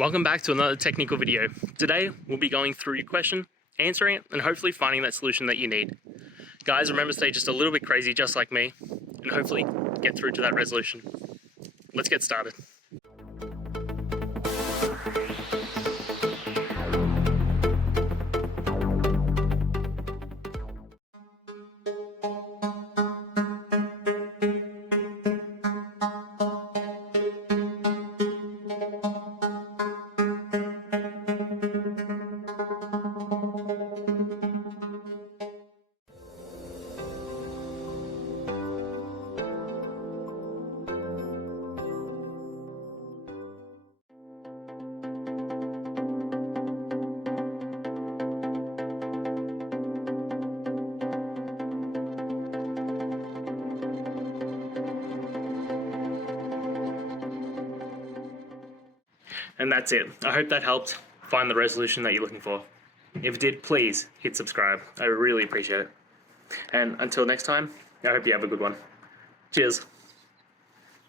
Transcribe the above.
Welcome back to another technical video. Today, we'll be going through your question, answering it, and hopefully finding that solution that you need. Guys, remember to stay just a little bit crazy, just like me, and hopefully get through to that resolution. Let's get started. And that's it. I hope that helped find the resolution that you're looking for. If it did, please hit subscribe. I really appreciate it. And until next time, I hope you have a good one. Cheers.